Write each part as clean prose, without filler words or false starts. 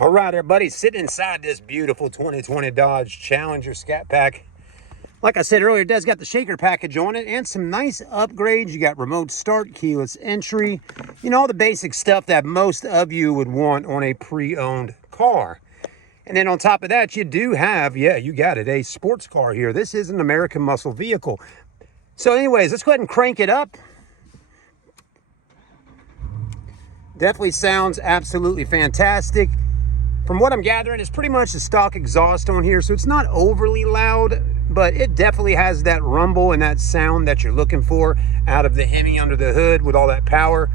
All right, everybody, sitting inside this beautiful 2020 Dodge Challenger Scat Pack. Like I said earlier, it does got the shaker package on it and some nice upgrades. You got remote start, keyless entry, you know, all the basic stuff that most of you would want on a pre-owned car. And then on top of that, you do have, yeah, you got it, a sports car here. This is an American muscle vehicle. So anyways, let's go ahead and crank it up. Definitely sounds absolutely fantastic. From what I'm gathering, it's pretty much the stock exhaust on here, so it's not overly loud, but it definitely has that rumble and that sound that you're looking for out of the Hemi under the hood with all that power.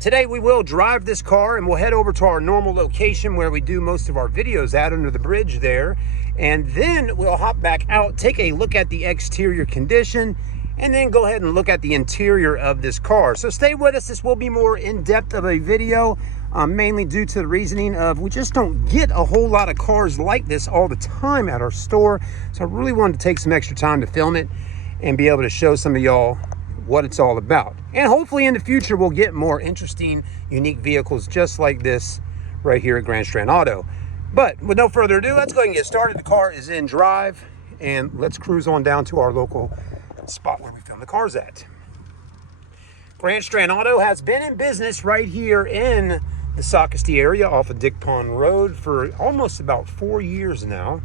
Today we will drive this car and we'll head over to our normal location where we do most of our videos at under the bridge there. And then we'll hop back out, take a look at the exterior condition, and then go ahead and look at the interior of this car. So stay with us. This will be more in-depth of a video. Mainly due to the reasoning of we just don't get a whole lot of cars like this all the time at our store. So I really wanted to take some extra time to film it and be able to show some of y'all what it's all about. And hopefully in the future we'll get more interesting, unique vehicles just like this right here at Grand Strand Auto. But with no further ado, let's go ahead and get started. The car is in drive and let's cruise on down to our local spot where we film the cars at. Grand Strand Auto has been in business right here in the Socastee area off of Dick Pond Road for almost about 4 years now.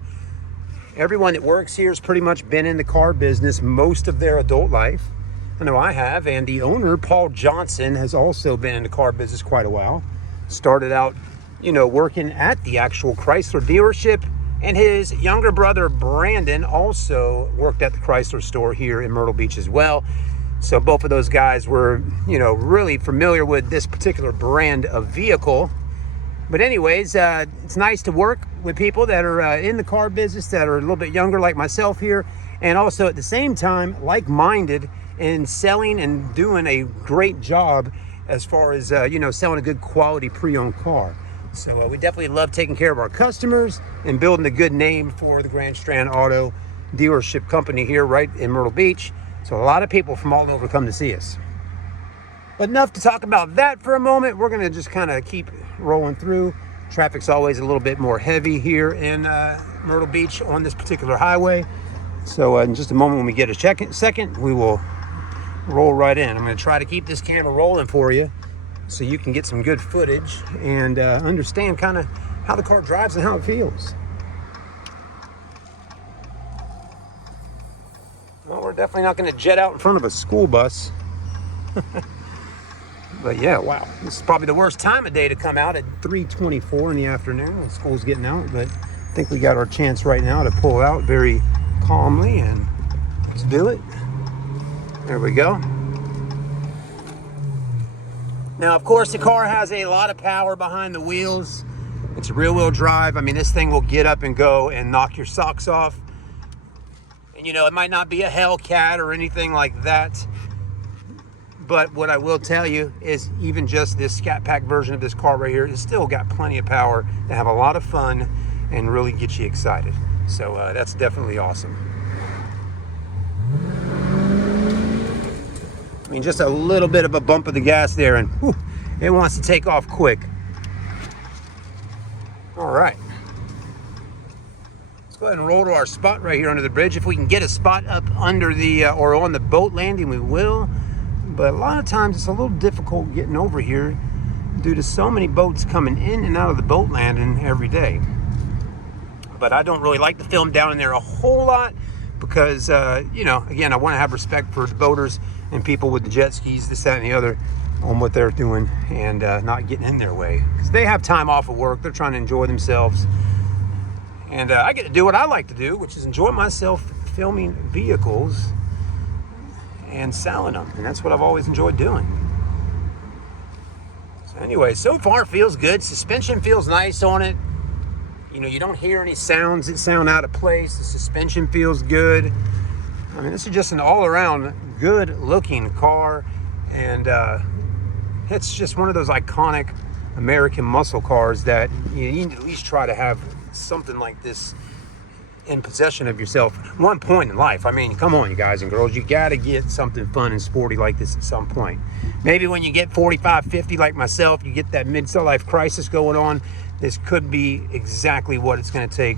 Everyone that works here has pretty much been in the car business most of their adult life. I know I have, and the owner, Paul Johnson, has also been in the car business quite a while. Started out, you know, working at the actual Chrysler dealership, and his younger brother, Brandon, also worked at the Chrysler store here in Myrtle Beach as well. So both of those guys were, you know, really familiar with this particular brand of vehicle. But anyways, it's nice to work with people that are in the car business that are a little bit younger like myself here. And also at the same time, like-minded in selling and doing a great job as far as, you know, selling a good quality pre-owned car. So we definitely love taking care of our customers and building a good name for the Grand Strand Auto dealership company here right in Myrtle Beach. So a lot of people from all over come to see us. But enough to talk about that for a moment. We're gonna just kind of keep rolling through. Traffic's always a little bit more heavy here in Myrtle Beach on this particular highway. So in just a moment when we get a second, we will roll right in. I'm gonna try to keep this camera rolling for you so you can get some good footage and understand kind of how the car drives and how it feels. Well, we're definitely not going to jet out in front of a school bus. But yeah, wow. This is probably the worst time of day to come out at 3:24 in the afternoon when school's getting out. But I think we got our chance right now to pull out very calmly and let's do it. There we go. Now, of course, the car has a lot of power behind the wheels. It's a rear-wheel drive. I mean, this thing will get up and go and knock your socks off. You know, it might not be a Hellcat or anything like that, but what I will tell you is even just this Scat Pack version of this car right here, it's still got plenty of power to have a lot of fun and really get you excited. So that's definitely awesome. I mean, just a little bit of a bump of the gas there and whew, it wants to take off quick. All right. Go ahead and roll to our spot right here under the bridge. If we can get a spot up under the or on the boat landing, we will, but a lot of times it's a little difficult getting over here due to so many boats coming in and out of the boat landing every day. But I don't really like to film down in there a whole lot because you know, again, I want to have respect for the boaters and people with the jet skis, this, that, and the other on what they're doing and not getting in their way because they have time off of work. They're trying to enjoy themselves. And I get to do what I like to do, which is enjoy myself filming vehicles and selling them. And that's what I've always enjoyed doing. So anyway, so far feels good. Suspension feels nice on it. You know, you don't hear any sounds that sound out of place. The suspension feels good. I mean, this is just an all-around good looking car. And it's just one of those iconic American muscle cars that you need to at least try to have something like this in possession of yourself one point in life. I mean, come on, you guys and girls, you got to get something fun and sporty like this at some point. Maybe when you get 45, 50 like myself, you get that midlife crisis going on, this could be exactly what it's going to take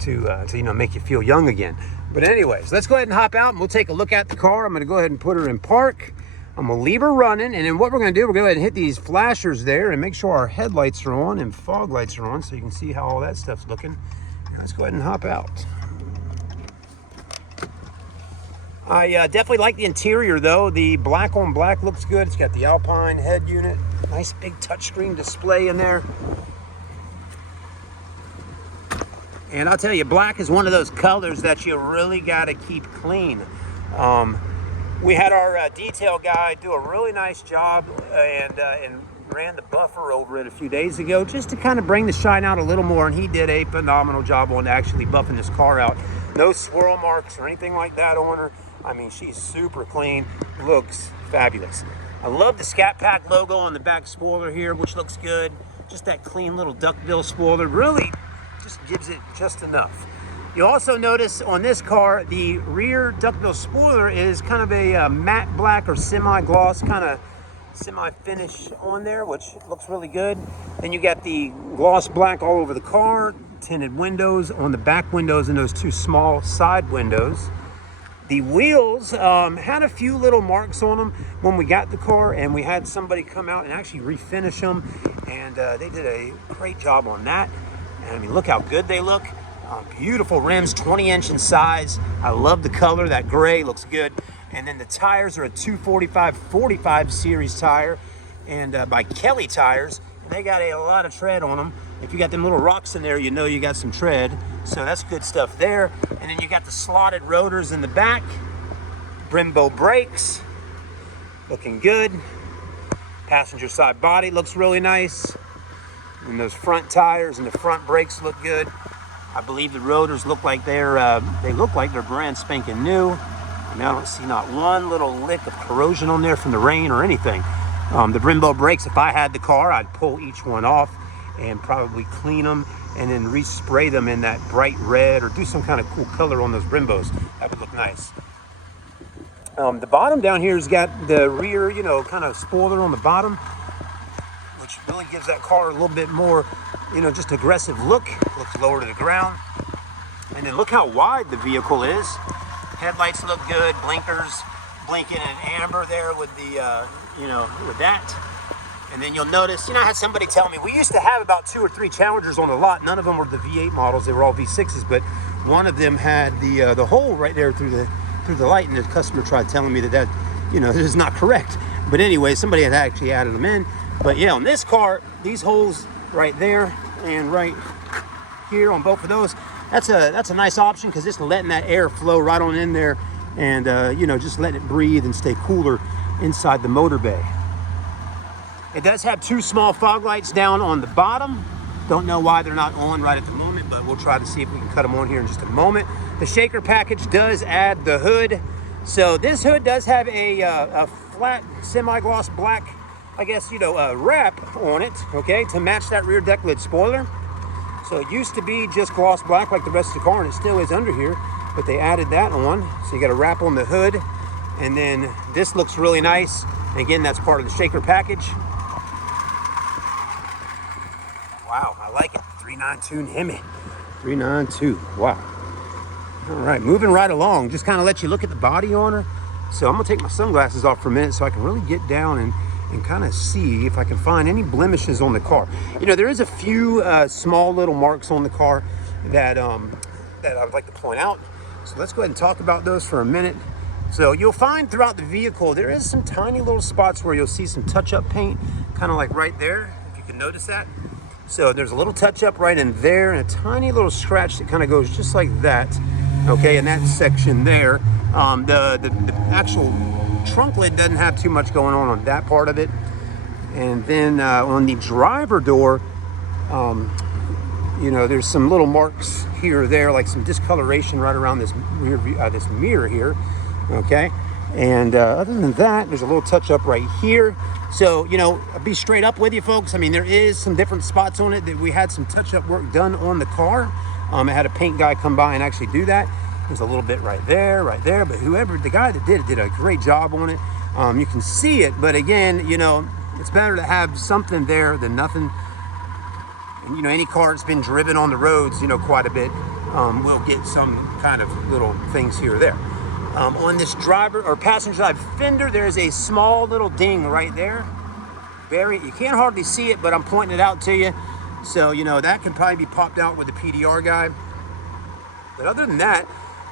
to you know, make you feel young again. But anyways, let's go ahead and hop out and we'll take a look at the car. I'm going to go ahead and put her in park. I'm going to leave her running, and then what we're going to do, we're going to go ahead and hit these flashers there and make sure our headlights are on and fog lights are on so you can see how all that stuff's looking. Let's go ahead and hop out. I definitely like the interior though. The black on black looks good. It's got the Alpine head unit. Nice big touchscreen display in there. And I'll tell you, black is one of those colors that you really got to keep clean. We had our detail guy do a really nice job and ran the buffer over it a few days ago just to kind of bring the shine out a little more, and he did a phenomenal job on actually buffing this car out. No swirl marks or anything like that on her. I mean, she's super clean, looks fabulous. I love the Scat Pack logo on the back spoiler here, which looks good. Just that clean little duckbill spoiler really just gives it just enough. You also notice on this car, the rear duckbill spoiler is kind of a matte black or semi-gloss kind of semi-finish on there, which looks really good. Then you got the gloss black all over the car, tinted windows on the back windows and those two small side windows. The wheels had a few little marks on them when we got the car, and we had somebody come out and actually refinish them, and they did a great job on that. And I mean, look how good they look. Beautiful rims, 20-inch in size. I love the color. That gray looks good. And then the tires are a 245/45 series tire, and by Kelly Tires. And they got a lot of tread on them. If you got them little rocks in there, you know you got some tread. So that's good stuff there. And then you got the slotted rotors in the back. Brembo brakes, looking good. Passenger side body looks really nice. And those front tires and the front brakes look good. I believe the rotors look like they look like they're brand spanking new. I mean, I don't see not one little lick of corrosion on there from the rain or anything. The Brembo brakes, if I had the car, I'd pull each one off and probably clean them and then respray them in that bright red or do some kind of cool color on those Brembos. That would look nice. The bottom down here has got the rear, you know, kind of spoiler on the bottom, which really gives that car a little bit more, you know, just aggressive look. Looks lower to the ground. And then look how wide the vehicle is. Headlights look good, blinkers blinking in amber there with the, you know, with that. And then you'll notice, you know, I had somebody tell me, we used to have about 2 or 3 Challengers on the lot. None of them were the V8 models. They were all V6s, but one of them had the hole right there through the light, and the customer tried telling me that, you know, this is not correct. But anyway, somebody had actually added them in. But yeah, on this car, these holes right there and right here on both of those, that's a nice option because it's letting that air flow right on in there and, you know, just letting it breathe and stay cooler inside the motor bay. It does have 2 small fog lights down on the bottom. Don't know why they're not on right at the moment, but we'll try to see if we can cut them on here in just a moment. The shaker package does add the hood. So this hood does have a flat semi-gloss black, I guess, you know, wrap on it, okay, to match that rear deck lid spoiler. So it used to be just gloss black like the rest of the car, and it still is under here, but they added that on. So you got a wrap on the hood, and then this looks really nice. And again, that's part of the shaker package. Wow, I like it. 392 Hemi. 392. Wow. All right, moving right along. Just kind of let you look at the body on her. So I'm going to take my sunglasses off for a minute so I can really get down and kind of see if I can find any blemishes on the car. You know, there is a few small little marks on the car that I would like to point out. So let's go ahead and talk about those for a minute. So you'll find throughout the vehicle, there is some tiny little spots where you'll see some touch-up paint, kind of like right there, if you can notice that. So there's a little touch-up right in there and a tiny little scratch that kind of goes just like that, okay, in that section there. The actual trunk lid doesn't have too much going on that part of it. And then on the driver door, you know, there's some little marks here or there, like some discoloration right around this mirror here, okay? And other than that, there's a little touch up right here. So, you know, I'll be straight up with you folks. I mean, there is some different spots on it that we had some touch up work done on the car. I had a paint guy come by and actually do that. There's a little bit right there, but the guy that did a great job on it. You can see it, but again, you know, it's better to have something there than nothing. And, you know, any car that's been driven on the roads, you know, quite a bit, will get some kind of little things here or there. On this driver or passenger side fender, there's a small little ding right there. You can't hardly see it, but I'm pointing it out to you. So, you know, that can probably be popped out with the PDR guy. But other than that,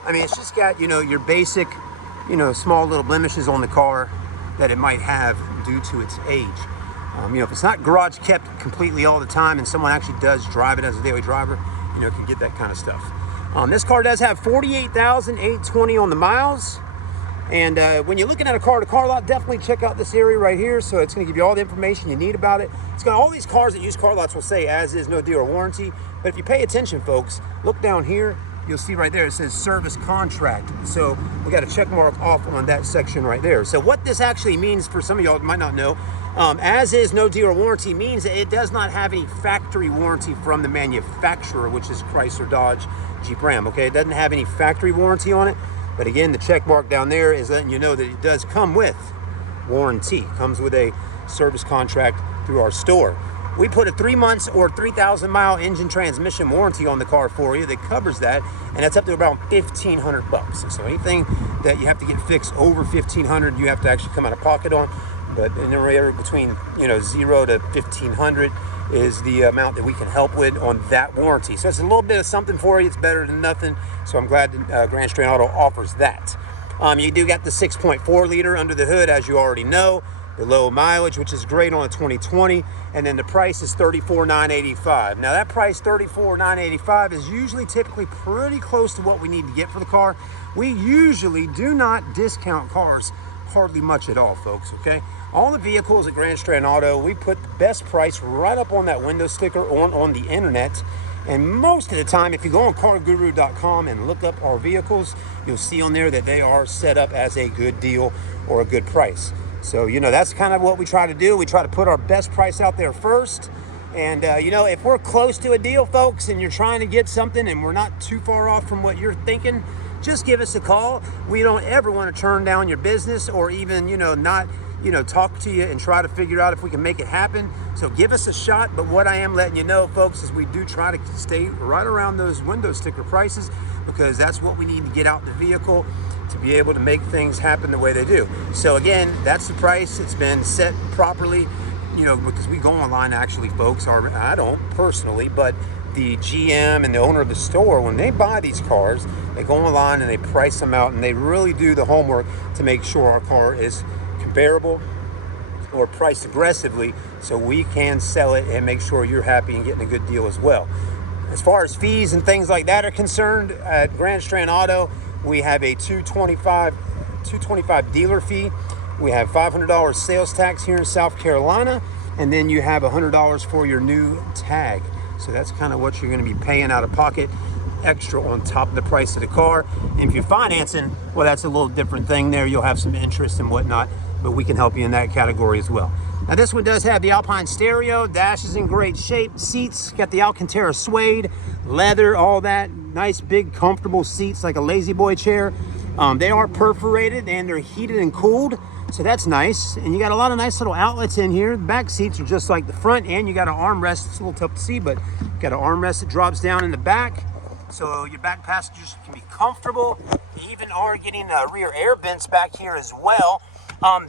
I mean, it's just got, you know, your basic, you know, small little blemishes on the car that it might have due to its age. You know, if it's not garage kept completely all the time and someone actually does drive it as a daily driver, you know, it can get that kind of stuff. This car does have 48,820 on the miles. And when you're looking at a car-to-car lot, definitely check out this area right here. So it's going to give you all the information you need about it. It's got all these cars that used car lots will say as is, no dealer warranty. But if you pay attention, folks, look down here. You'll see right there, it says service contract. So we got a check mark off on that section right there. So what this actually means for some of y'all might not know, as is no dealer warranty means that it does not have any factory warranty from the manufacturer, which is Chrysler, Dodge, Jeep, Ram. Okay, it doesn't have any factory warranty on it. But again, the check mark down there is letting you know that it does come with warranty. Comes with a service contract through our store. We put a 3 months or 3,000 mile engine transmission warranty on the car for you that covers that, and that's up to about $1,500. So anything that you have to get fixed over $1,500, you have to actually come out of pocket on. But in the area between, you know, 0 to 1,500 is the amount that we can help with on that warranty. So it's a little bit of something for you. It's better than nothing. So I'm glad that Strand Auto offers that. You do got the 6.4 liter under the hood, as you already know. The low mileage, which is great on a 2020, and then the price is $34,985. Now that price, $34,985, is usually typically pretty close to what we need to get for the car. We usually do not discount cars hardly much at all, folks, okay? All the vehicles at Strand Auto, we put the best price right up on that window sticker on the internet. And most of the time, if you go on carguru.com and look up our vehicles, you'll see on there that they are set up as a good deal or a good price. So, you know, that's kind of what we try to do. We try to put our best price out there first. And, you know, if we're close to a deal, folks, and you're trying to get something and we're not too far off from what you're thinking, just give us a call. We don't ever want to turn down your business or even, you know, not, you know, talk to you and try to figure out if we can make it happen. So give us a shot. But what I am letting you know, folks, is we do try to stay right around those window sticker prices because that's what we need to get out the vehicle to be able to make things happen the way they do. So again, that's the price. It's been set properly, you know, because we go online actually, folks, or I don't personally, but the GM and the owner of the store, when they buy these cars, they go online and they price them out and they really do the homework to make sure our car is comparable or priced aggressively so we can sell it and make sure you're happy and getting a good deal as well. As far as fees and things like that are concerned, at Strand Auto, we have a $225 dealer fee. We have $500 sales tax here in South Carolina, and then you have $100 for your new tag. So that's kind of what you're going to be paying out of pocket extra on top of the price of the car. And if you're financing, well, that's a little different thing there. You'll have some interest and whatnot, but we can help you in that category as well. Now this one does have the Alpine stereo, dash is in great shape, seats, got the Alcantara suede, leather, all that, nice big comfortable seats like a lazy boy chair. They are perforated and they're heated and cooled, so that's nice. And you got a lot of nice little outlets in here. The back seats are just like the front, and you got an armrest. It's a little tough to see, but you got an armrest that drops down in the back, so your back passengers can be comfortable. You even are getting rear air vents back here as well.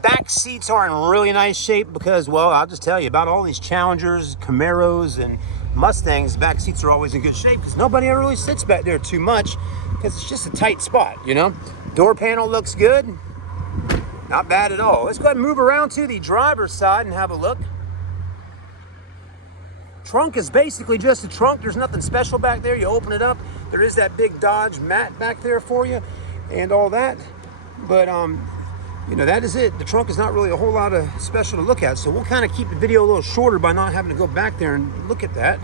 Back seats are in really nice shape because, well, I'll just tell you about all these Challengers, Camaros, and Mustangs. Back seats are always in good shape because nobody ever really sits back there too much because it's just a tight spot, you know. Door panel looks good. Not bad at all. Let's go ahead and move around to the driver's side and have a look. Trunk is basically just a trunk. There's nothing special back there. You open it up. There is that big Dodge mat back there for you and all that. But, you know, that is it. The trunk is not really a whole lot of special to look at. So we'll kind of keep the video a little shorter by not having to go back there and look at that.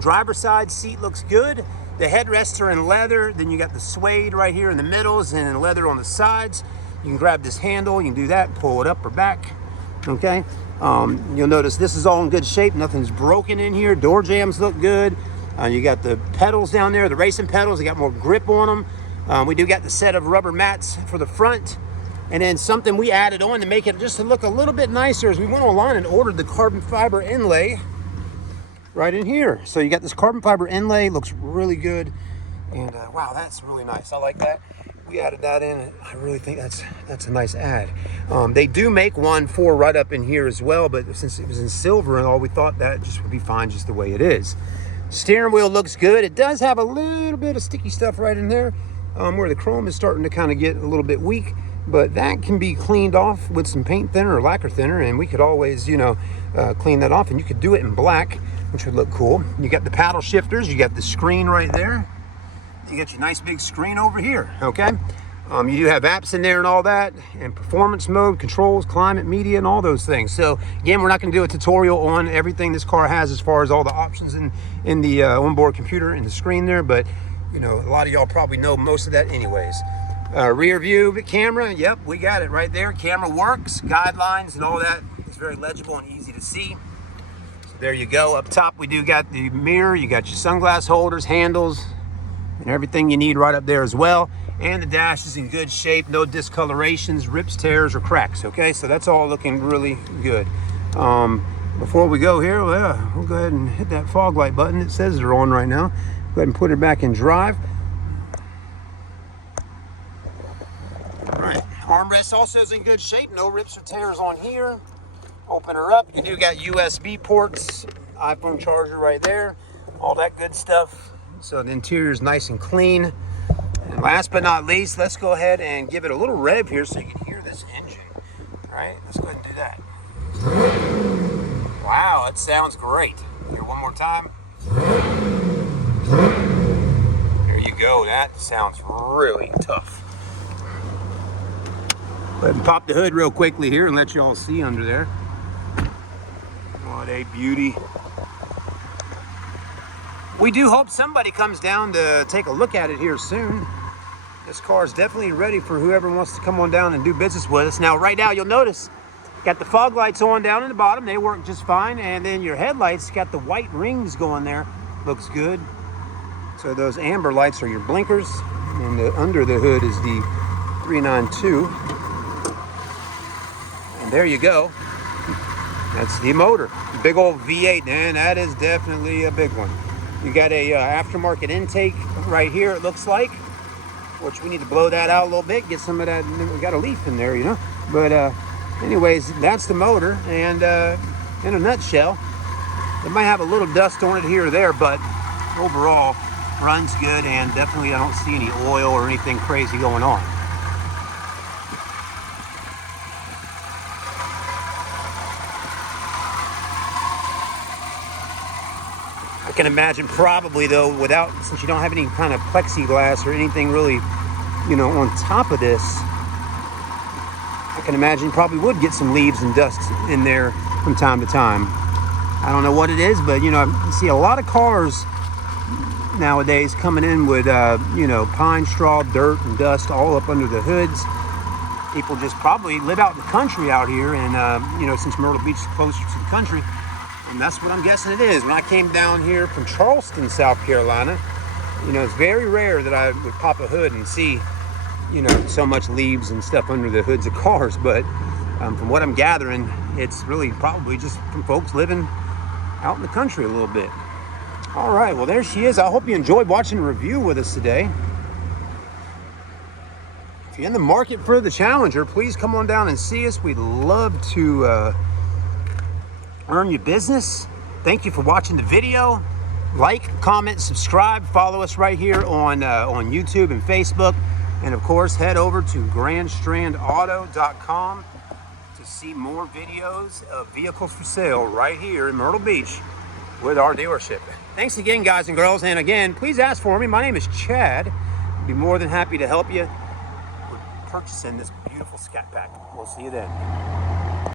Driver's side seat looks good. The headrests are in leather. Then you got the suede right here in the middles and in leather on the sides. You can grab this handle. You can do that, pull it up or back. Okay. You'll notice this is all in good shape. Nothing's broken in here. Door jambs look good. You got the pedals down there, the racing pedals. They got more grip on them. We do got the set of rubber mats for the front. And then something we added on to make it just to look a little bit nicer is we went online and ordered the carbon fiber inlay right in here. So you got this carbon fiber inlay, looks really good. And wow, that's really nice. I like that. We added that in. I really think that's a nice add. They do make one for right up in here as well, but since it was in silver and all, we thought that just would be fine just the way it is. Steering wheel looks good. It does have a little bit of sticky stuff right in there where the chrome is starting to kind of get a little bit weak, but that can be cleaned off with some paint thinner or lacquer thinner, and we could always, you know, clean that off, and you could do it in black, which would look cool. You got the paddle shifters, you got the screen right there. You got your nice big screen over here, okay? You do have apps in there and all that, and performance mode, controls, climate, media, and all those things. So again, we're not going to do a tutorial on everything this car has as far as all the options in the onboard computer and the screen there, but you know, a lot of y'all probably know most of that anyways. Rear view camera, yep, we got it right there. Camera works, guidelines and all that. It's very legible and easy to see. So there you go. Up top, we do got the mirror. You got your sunglass holders, handles, and everything you need right up there as well. And the dash is in good shape, no discolorations, rips, tears, or cracks, okay? So that's all looking really good. Before we go here, well, we'll go ahead and hit that fog light button. It says they're on right now. Go ahead and put it back in drive. All right, armrest also is in good shape, no rips or tears on here. Open her up, you do got USB ports, iPhone charger right there, all that good stuff. So the interior is nice and clean. And last but not least, let's go ahead and give it a little rev here so you can hear this engine. All right, let's go ahead and do that. Wow, it sounds great. Here, one more time. There you go, that sounds really tough. Go ahead and pop the hood real quickly here and let you all see under there. What a beauty. We do hope somebody comes down to take a look at it here soon. This car is definitely ready for whoever wants to come on down and do business with us. Now, right now, you'll notice, got the fog lights on down in the bottom. They work just fine. And then your headlights got the white rings going there. Looks good. So those amber lights are your blinkers. And under the hood is the 392. And there you go. That's the motor. Big old V8, and that is definitely a big one. You got a aftermarket intake right here, it looks like, which we need to blow that out a little bit, get some of that. We got a leaf in there, you know. But anyways, that's the motor, and in a nutshell, it might have a little dust on it here or there, but overall, runs good, and definitely I don't see any oil or anything crazy going on. I can imagine probably though, since you don't have any kind of plexiglass or anything really, you know, on top of this, I can imagine you probably would get some leaves and dust in there from time to time. I don't know what it is, but you know, I see a lot of cars nowadays coming in with, you know, pine straw, dirt, and dust all up under the hoods. People just probably live out in the country out here, and you know, since Myrtle Beach is closer to the country, and that's what I'm guessing it is. When I came down here from Charleston, South Carolina, you know, it's very rare that I would pop a hood and see, you know, so much leaves and stuff under the hoods of cars. But from what I'm gathering, it's really probably just from folks living out in the country a little bit. All right, well, there she is. I hope you enjoyed watching the review with us today. If you're in the market for the Challenger, please come on down and see us. We'd love to earn your business. Thank you for watching the video. Like, comment, subscribe, follow us right here on YouTube and Facebook. And of course, head over to strandauto.com to see more videos of vehicles for sale right here in Myrtle Beach with our dealership. Thanks again, guys and girls. And again, please ask for me. My name is Chad. I'd be more than happy to help you with purchasing this beautiful Scat Pack. We'll see you then.